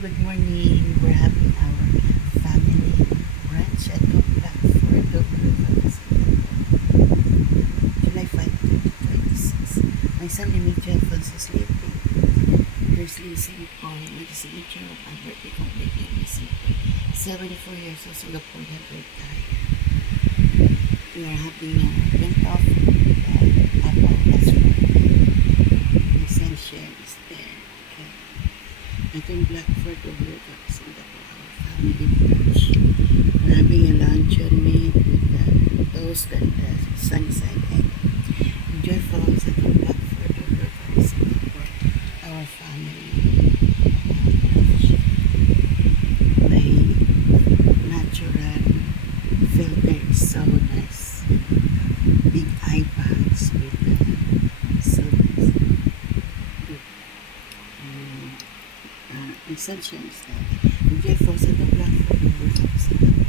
good morning. We're having our family brunch at Complex for July 5, 2026. My son Demetri Alfonso is sleeping. There's Lizzie Paul with the signature of my birthday completely Lizzie. 74 years of Singaporean birthday. We are having a went off apple restaurant. My son Shem is there. Okay. I think Blackford overlook Singapore, our family brunch. We're having a luncheon meat with toast and sunny side egg. Enjoy from sa Blackford overlook Singapore, our family brunch. May natural filter is so nice. Big iPads with so nice. Sunshine is there. Enjoy from sa Blackford overlook Singapore.